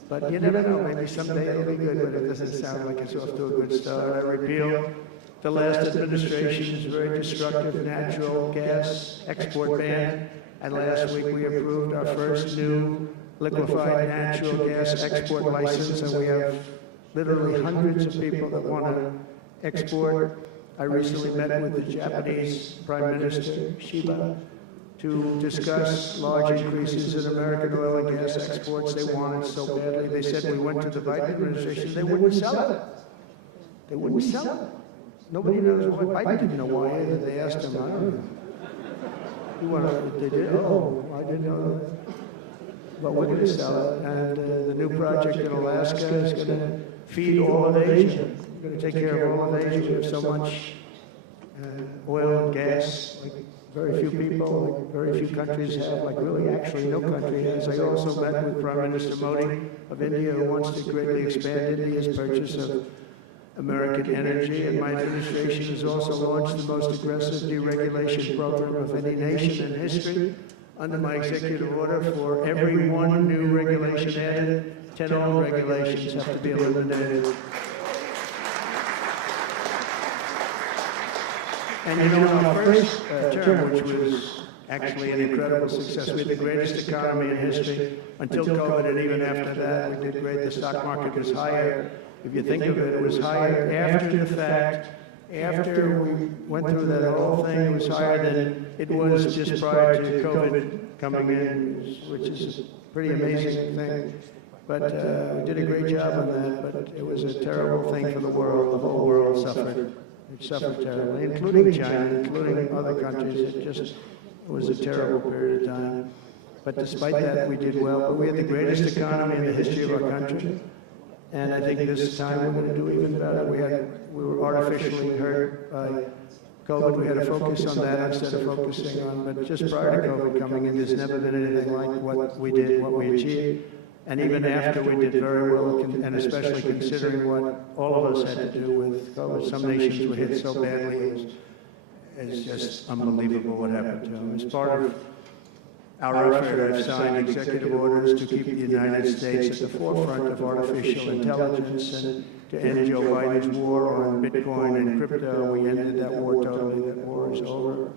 But you never know, maybe someday it'll be good, but it doesn't sound like it's off to a good start. I repealed the last administration's very destructive natural gas export ban, and last week we approved our first new liquefied natural gas export license, and we have literally hundreds of people that want to export. I recently met with the Japanese Prime Minister, Shiba, to discuss large increases in American oil and gas exports. They wanted so badly. They said we went to the Biden administration, they wouldn't sell it. They wouldn't sell it. Nobody knows why. Biden didn't know why either. They asked him, I don't know. He wanted, they did, oh, I didn't know that. But we're going to sell it. And the new project in Alaska is going to feed all of Asia. We're going to take care of all of Asia. We have so much oil and gas, like very few people, like very few countries have, like really actually no country has. I also met with Prime Minister Modi of India, who wants to greatly expand India's purchase of American energy, and my administration has also launched the most aggressive deregulation program of any nation in history. Under my executive order, for every one new regulation added, 10 old regulations have to be eliminated. And you know, in our first term, which was actually an incredible success. We had the greatest economy in history until COVID, and even after that, we did great. The stock market was higher. If you think of it, it was higher after the fact. After we went through that whole thing, it was higher than it was just prior to COVID coming in, which is a pretty amazing thing. But we did a great job on that, but it was a terrible thing for the world. The whole world suffered. It suffered terribly, including China, including other countries. It was a terrible period of time. But despite that, we did well. But we had the greatest economy in the history of our country. And I think this time we're going to do even better. We were artificially hurt by COVID. We had to focus on that instead of focusing on, but just prior to COVID coming in, there's never been anything like what we did, what we achieved. And even after, we did very well, and especially considering what all of us had to do with COVID. Some nations were hit so badly, it's just unbelievable what happened to them. As part of our effort, I've signed executive orders to keep the United States at the forefront of artificial intelligence and to end Joe Biden's war on Bitcoin and crypto. We ended that war totally. That war is over.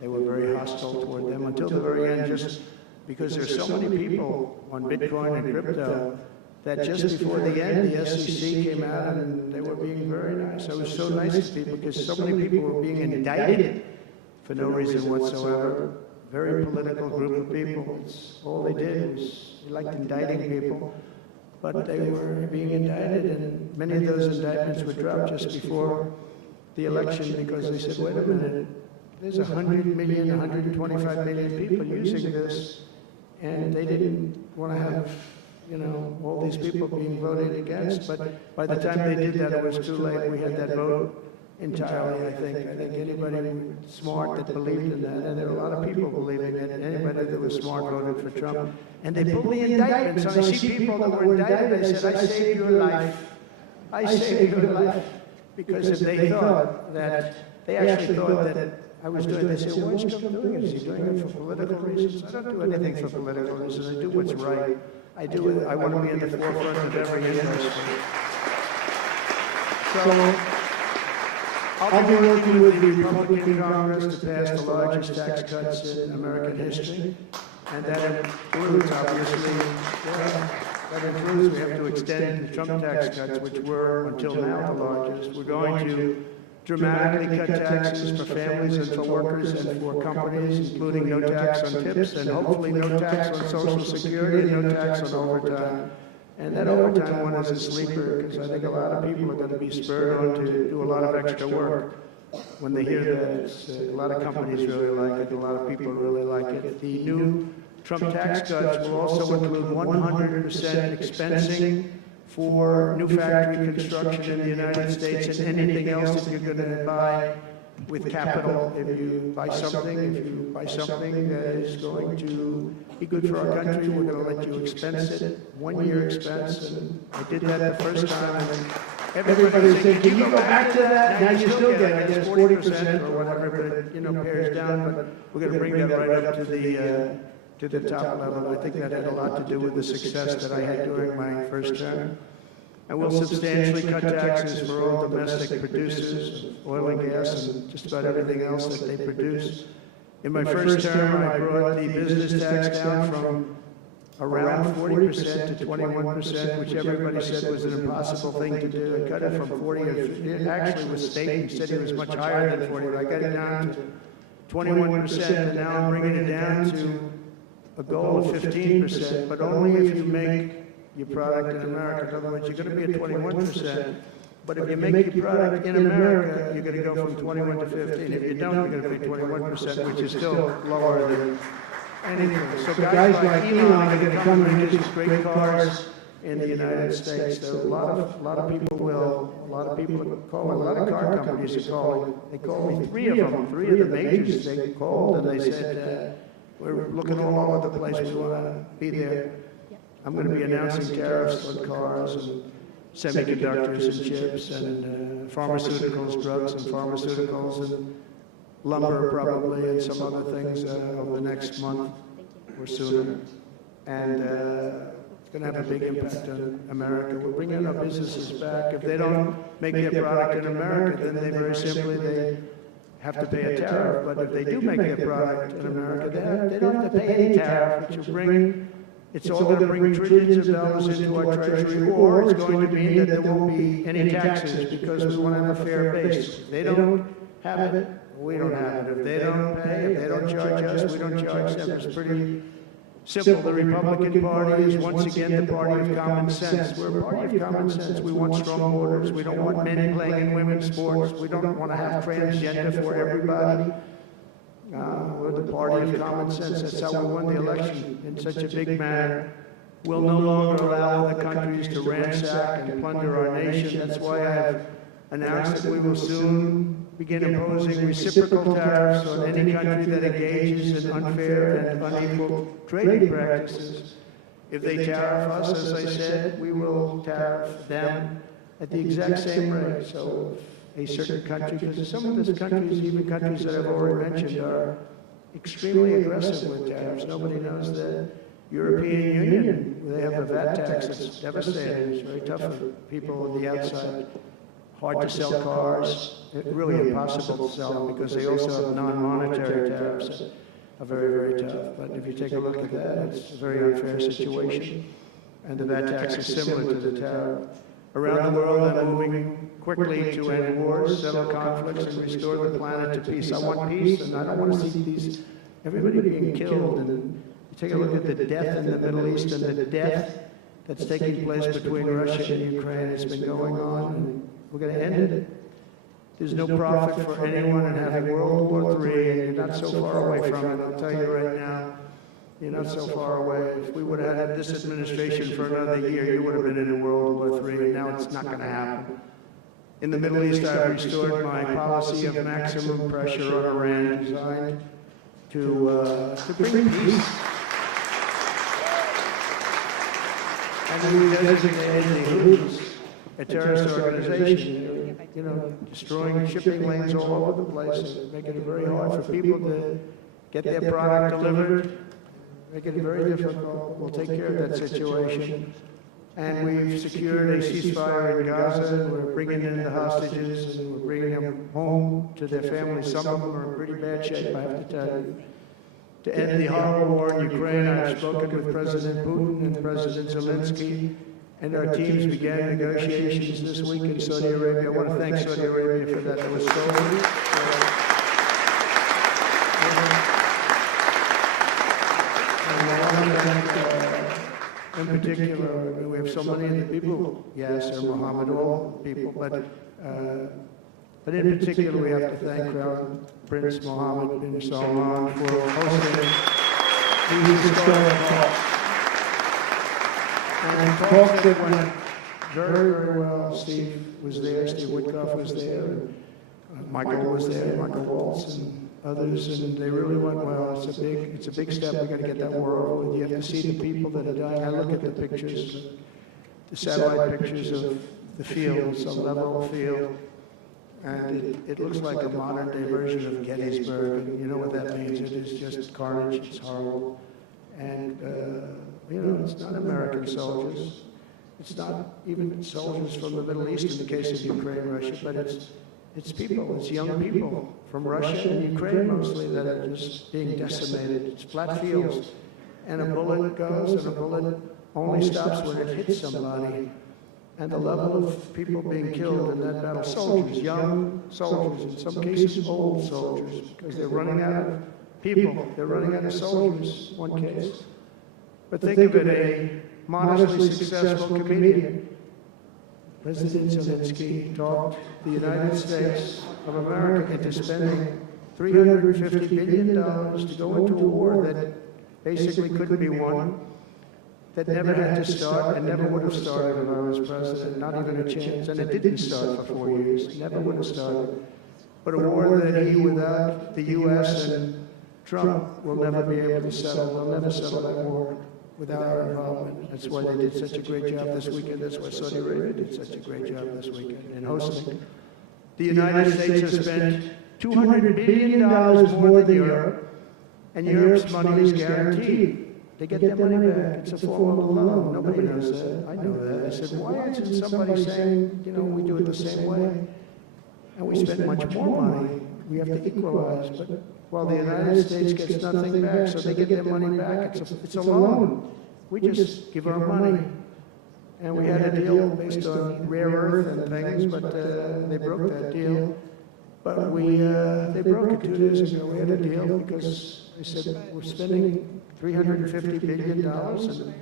They were very hostile toward them until the very end, just because there's so many people on Bitcoin and crypto that just before the end, the SEC came out and they were being very nice. It was so nice to people because so many people were being indicted for no reason whatsoever. Very political group of people. All they did was they liked indicting people, but they were being indicted, and many of those indictments were dropped just before the election because they said, wait a minute, there's 100 million, 125 million people using this, and they didn't want to have, all these people being voted against. But by the time they did that, it was too late. We had that vote entirely, I think. I think anybody smart that believed in that, and there were a lot of people believing it, anybody that was smart voted for Trump. And they pulled the indictments. I see people that were indicted, they said, I saved your life. I saved your life. Because if they thought that, they actually thought that I was doing this, they said, why is Trump doing it? Is he doing it for political reasons? I don't do anything for political reasons. I do what's right. I want to be at the forefront of every industry. So, I'll be working with the Republican Congress to pass the largest tax cuts in American history, and that includes, obviously, we have to extend the Trump tax cuts, which were, until now, the largest. We're going to dramatically cut taxes for families and for workers and for companies, including no tax on tips, and hopefully no tax on Social Security and no tax on overtime. And that overtime one is a sleeper, because I think a lot of people are going to be spurred on to do a lot of extra work when they hear that. A lot of companies really like it, a lot of people really like it. The new Trump tax cuts will also include 100% expensing for new factory construction in the United States and anything else that you're going to buy with capital. If you buy something that is going to be good for our country, we're going to let you expense it, 1 year expense. And I did that the first time, and everybody said, can you go back to that? Now you still get, I guess, 40% or whatever, but it pares down. But we're going to bring that right up to the top level. I think that had a lot to do with the success that I had during my first term. And we'll substantially cut taxes for all domestic producers of oil and gas and just about everything else that they produce. In my first term, I brought the business tax down from around 40% to 21%, which everybody said was an impossible thing to do. I cut it from 40, it actually was state said it was much higher than 40, but I got it down to 21%, and now I'm bringing it down to a goal of 15%, but only if you make your product in America. In other words, you're going to be at 21%, but if you make your product in America, you're going to go from 21 to 15. If you don't, you're going to be 21%, which is still lower than anything. So guys like Elon are going to come and use these great cars in the United States. So a lot of people are calling, a lot of car companies are calling. They called me, three of the majors, they called and they said, we're looking all over the place, we want to be there. I'm going to be announcing tariffs on cars and semiconductors and chips and pharmaceuticals, drugs and pharmaceuticals and lumber probably and some other things over the next month or sooner. And it's going to have a big impact on America. We're bringing our businesses back. If they don't make their product in America, then they very simply, they have to pay a tariff, but if they do make their product in America, they don't have to pay any tariff, which will bring, it's all going to bring trillions of dollars into our treasury, or it's going to mean that there won't be any taxes because we want to have a fair base. If they don't have it, we don't have it. If they don't pay, if they don't charge us, we don't charge them. It's pretty simple. The Republican Party is once again the party of common sense. We're a party of common sense. We want strong borders. We don't want men playing in women's sports. We don't want to have transgender for everybody. We're the party of common sense. That's how we won the election in such a big manner. We'll no longer allow other countries to ransack and plunder our nation. That's why I have announced that we will soon begin imposing reciprocal tariffs on any country that engages in unfair and unequal trading practices. If they tariff us, as I said, we will tariff them at the exact same rate. So if a certain country, because some of these countries, even countries that I've already mentioned, are extremely aggressive with tariffs. Nobody knows that. European Union, they have a VAT tax that's devastating. It's very tough for people on the outside. Hard to sell cars, really impossible to sell them because they also have non-monetary tariffs that are very, very tough. But if you take a look at that, it's a very unfair situation. And the VAT tax is similar to the tariff. Around the world, I'm moving quickly to end wars, settle conflicts, and restore the planet to peace. I want peace, and I don't want to see everybody being killed. And you take a look at the death in the Middle East and the death that's taking place between Russia and Ukraine. It's been going on, and we're going to end it. There's no profit for anyone in having World War III, and you're not so far away from it. I'll tell you right now, you're not so far away. If we would have had this administration for another year, you would have been in World War III, and now it's not going to happen. In the Middle East, I've restored my policy of maximum pressure on Iran, designed to bring peace. And we designated the Houthis a terrorist organization, destroying shipping lanes all over the place, making it very hard for people to get their product delivered, making it very difficult. We'll take care of that situation. And we've secured a ceasefire in Gaza. We're bringing in the hostages, and we're bringing them home to their families. Some of them are in pretty bad shape, I have to tell you. To end the horrible war in Ukraine, I've spoken with President Putin and President Zelensky, and our teams began negotiations this week in Saudi Arabia. I want to thank Saudi Arabia for that. It was so in particular, we have so many of the people, Yasser, Mohammed, all people, but in particular, we have to thank Crown Prince Mohammed bin Salman for hosting the historic talk. And talks that went very, very well. Steve was there, Steve Woodcock was there, and Michael was there, Michael Waltz, and others, and they really went well. It's a big step. We've got to get that war over with. You have to see the people that are dying. I look at the pictures, the satellite pictures of the field, some level field, and it looks like a modern-day version of Gettysburg. And you know what that means. It is just carnage. It's horrible. And, it's not American soldiers. It's not even soldiers from the Middle East in the case of Ukraine, Russia, but it's people, it's young people from Russia and Ukraine mostly that are just being decimated. It's flat fields. And a bullet goes, and a bullet only stops when it hits somebody. And the level of people being killed in that battle, soldiers, young soldiers, in some cases old soldiers, because they're running out of people. They're running out of soldiers, in one case. But think of it, a modestly successful comedian, President Zelensky, talked the United States of America into spending $350 billion to go into a war that basically couldn't be won, that never had to start and never would have started if I was president, not even a chance. And it didn't start for 4 years, never would have started. But a war that he, without the U.S. and Trump, will never be able to settle. They'll never settle that war without our involvement. That's why they did such a great job this weekend. That's why Saudi Arabia did such a great job this weekend in hosting. The United States has spent $200 billion more than Europe, and Europe's money is guaranteed. They get their money back. It's a form of loan. Nobody knows that. I know that. I said, why isn't somebody saying, we do it the same way? And we spend much more money we have to equalize, but while the United States gets nothing back, so they get their money back, it's a loan. We just give our money. And we had a deal based on rare earth and things, but they broke that deal. But they broke it 2 days ago. We had a deal because they said, we're spending $350 billion, and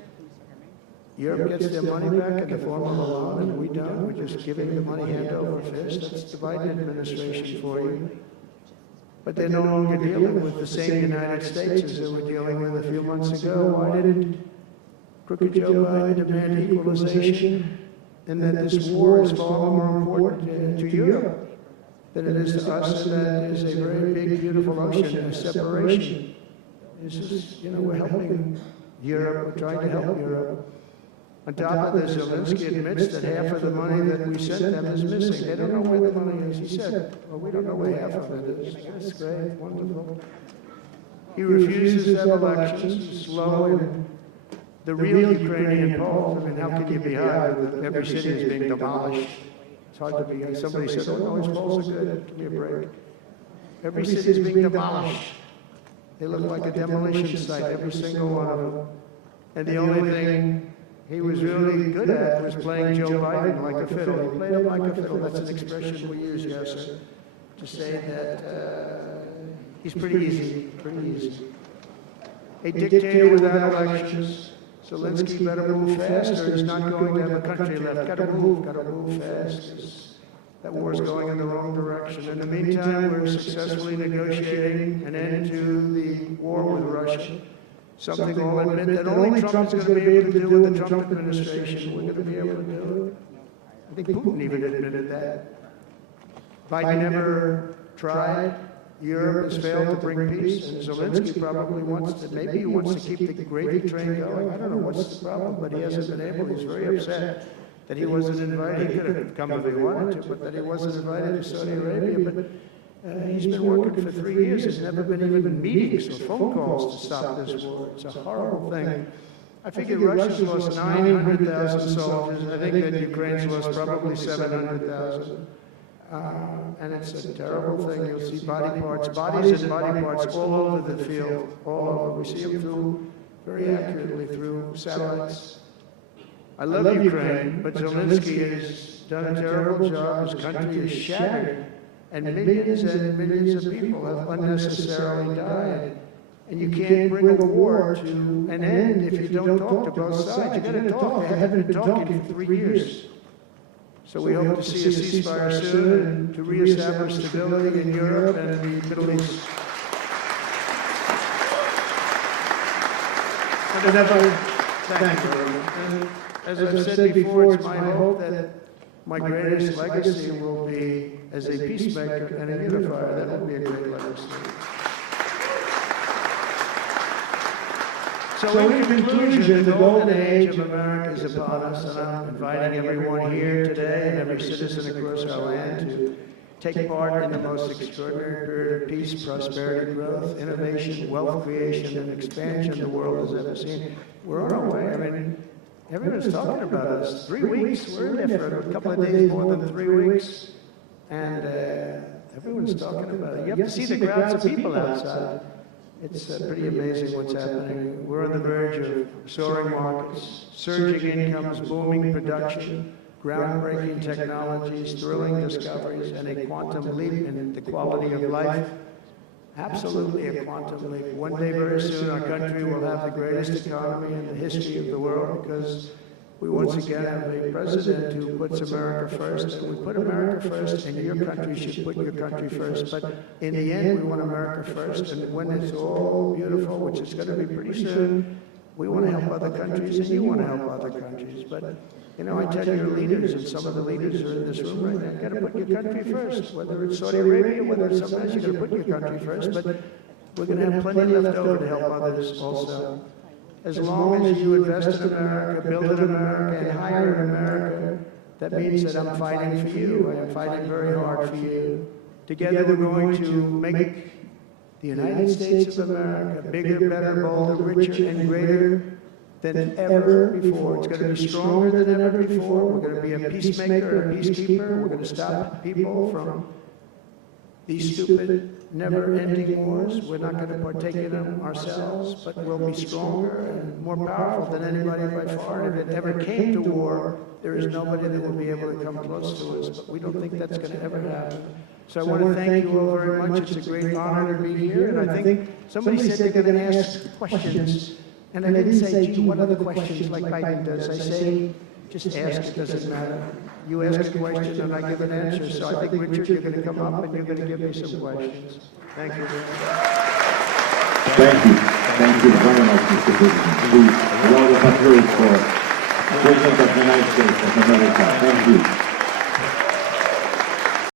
Europe gets their money back in the form of a loan, and we don't. We're just giving the money hand over fist. That's the Biden administration for you. But they're no longer dealing with the same United States as they were dealing with a few months ago. Why didn't crooked Joe Biden demand equalization? And that this war is far more important to Europe than it is to us, and that is a very big, beautiful ocean and a separation. This is, we're helping Europe, we're trying to help Europe. On top of this, Zelensky admits that half of the money that we sent them is missing. They don't know where the money is. He said, well, we don't know where half of it is. That's great, wonderful. He refuses to have elections, slow, and the real Ukrainian polls, how can you be high with every city is being demolished? It's hard to be. Somebody said, oh, no, his polls are good. Give me a break. Every city is being demolished. They look like a demolition site, every single one of them. And the only thing he was really good at was playing Joe Biden like a fiddle. He played him like a fiddle. That's an expression we use, yes, sir, to say that he's pretty easy, A dictator without elections. Zelensky better move fast, or he's not going to have a country left. Got to move fast, because that war is going in the wrong direction. In the meantime, we're successfully negotiating an end to the war with Russia. Something we'll admit that only Trump is going to be able to do with the Trump administration. We're going to be able to do it. I think Putin even admitted that. Biden never tried. Europe has failed to bring peace, and Zelensky probably wants to, maybe he wants to keep the gravy train going. I don't know what's the problem, but he hasn't been able. He's very upset that he wasn't invited. He could have come if he wanted to, but that he wasn't invited to Saudi Arabia. But he's been working for 3 years. There's never been even meetings or phone calls to stop this war. It's a horrible thing. I figure Russia's lost 900,000 soldiers. I think that Ukraine's lost probably 700,000. And it's a terrible thing. You'll see bodies and body parts all over the field, all over. We see them very accurately through satellites. I love Ukraine, but Zelensky has done a terrible job. His country is shattered, and millions of people have unnecessarily died. And you can't bring a war to an end if you don't talk to both sides. You got to talk. They haven't been talking for 3 years. So we hope to see a ceasefire soon and to reestablish stability in Europe and the Middle East. Thank you very much. As I've said before, it's my hope that my greatest legacy will be as a peacemaker and a unifier. That will be a great legacy. So in conclusion, the golden age of America is upon us, and I'm inviting everyone here today and every citizen across our land to take part in the most extraordinary period of peace, prosperity, growth, innovation, wealth creation, and expansion the world has ever seen. We're on our way. I mean, everyone's talking about us. 3 weeks, we're in there for a couple of days more than 3 weeks, and everyone's talking about it. You have to see the crowds of people outside. It's pretty amazing what's happening. We're on the verge of soaring markets, surging incomes, booming production, groundbreaking technologies, thrilling discoveries, and a quantum leap in the quality of life. Absolutely a quantum leap. One day very soon our country will have the greatest economy in the history of the world, because we once again have a president who puts America first, and we put America first, and your country should put your country first. But in the end, we want America first, and when it's all beautiful, which is going to be pretty soon, we want to help other countries, and you want to help other countries. But, I tell your leaders, and some of the leaders are in this room right now, you've got to put your country first, whether it's Saudi Arabia, whether it's somewhere else, you've got to put your country first. But we're going to have plenty left over to help others also. As long as you invest in America, build in America, and hire in America, that means that I'm fighting for you. I'm fighting very hard for you. Together we're going to make the United States of America bigger, better, bolder, richer, and greater than ever before. It's going to be stronger than ever before. We're going to be a peacemaker, a peacekeeper. We're going to stop people from these stupid, never-ending wars. We're not going to partake in them ourselves, but we'll be stronger and more powerful than anybody by far. And if it ever came to war, there is nobody that will be able to come close to us, but we don't think that's going to ever happen. So I want to thank you all very much. It's a great honor to be here, and I think somebody said they're going to ask questions, and I didn't say, gee, what other questions like Biden does. I say, just ask, it doesn't matter. You ask a question and I give an answer. So I think, Richard, you're going to come up and you're going to give me some questions. Thank you. Thank you. Thank you very much, Mr. President. We round of applause for President of the United States of America. Thank you.